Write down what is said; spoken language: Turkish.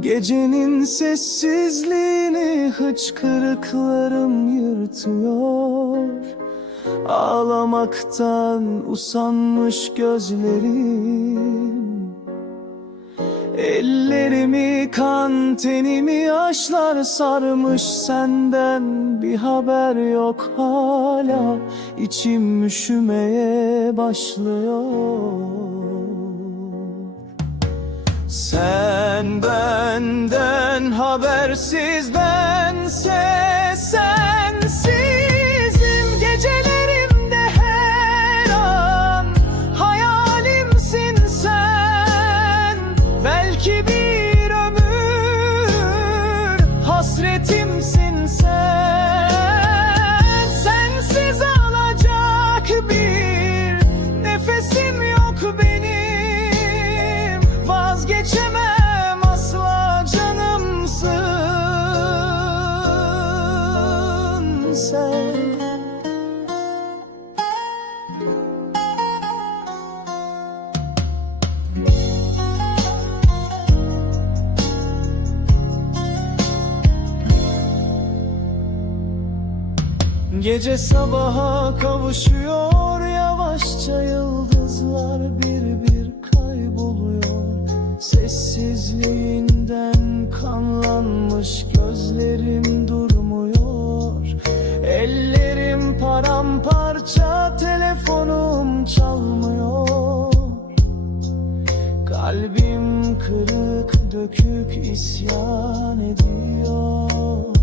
Gecenin sessizliğini hıçkırıklarım yırtıyor. Ağlamaktan usanmış gözlerim. Ellerimi kan tenimi yaşlar sarmış senden bir haber yok. Hala içim üşümeye başlıyor Sen benden habersiz bense sensizim. Gecelerimde her an hayalimsin sen. Belki bir ömür hasretimsin sen. Sensiz alacak bir nefesim yok benim Vazgeçemem asla canımsın sen. Gece sabaha kavuşuyor yavaşça dökük isyan ediyor.